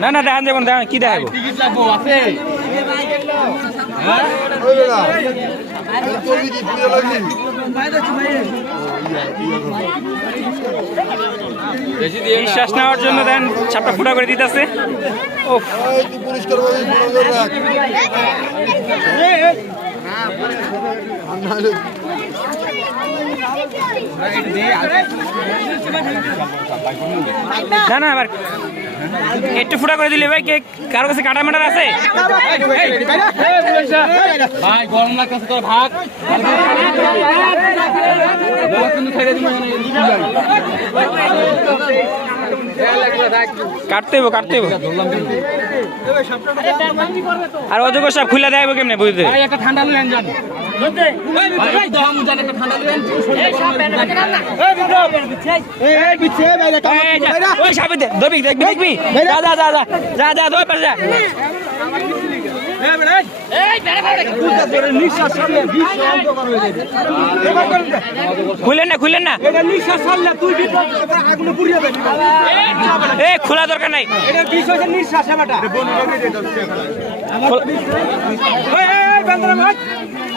না না দেখান যাব না দেখান কি দেখাবো টিকিট লাগবো আছে বেশি দিয়ে নিঃশ্বাস নেওয়ার জন্য দেন চাপটা ফুটা করে দিতেছে। ও পরিষ্কার না না আবার একটু ফুটা করে দিলে ভাই কে কারও কাছে কাটা মাটার আছে? ভাই গরম লাগতেছে তোর ভাগ কিন্তু ছেড়ে কাটতে হইব কাটতে হইব। আর অযোগ্য সব খুলে দেয় কেমনে বুঝতে? একটা ঠান্ডা লুয়েন জান দেখবি দেখবি। যা যা যা যা যা ধর পাশে যা। খুলেন না খুলেন না। এ খোলা দরকার নাই।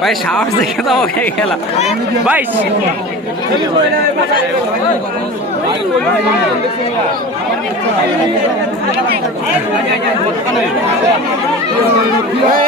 ভাই সাহস দেখে তো হয়ে গেল ভাই ভাই